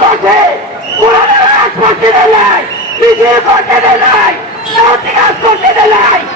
করছে কোরআনের আজ করতে দেয় নিজের করতে দেয় নাতিকাজ করতে দেয়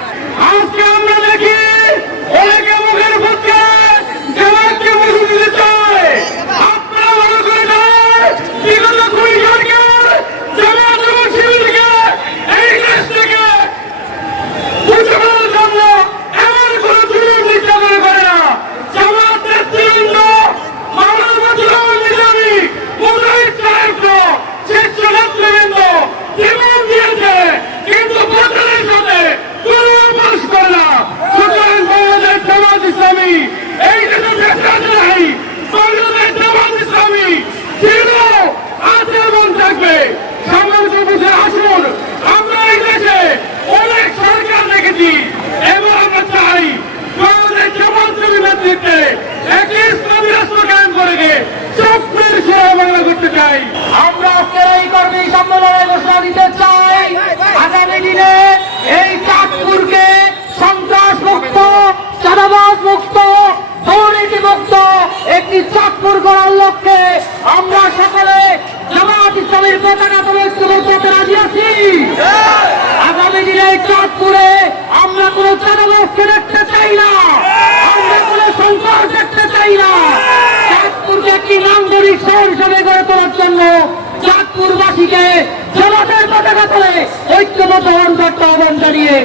আজকে আমরা সকলে জামাত ইসলামের পতাকা তবে ইসলামের পথে রাজি আছি। আগামী দিনে চাঁদপুরে আমরা কোনো চাঁদাবাসকে দেখতে চাই না। আমরা কোনো সংকট দেখতে চাই না। চাঁদপুরকে একটি নান্দরিক শহর হিসেবে গড়ে তোলার জন্য চাঁদপুরবাসীকে জামাতের পতাকা তলে ঐক্যবদ্ধ হন করতে আহ্বান জানিয়ে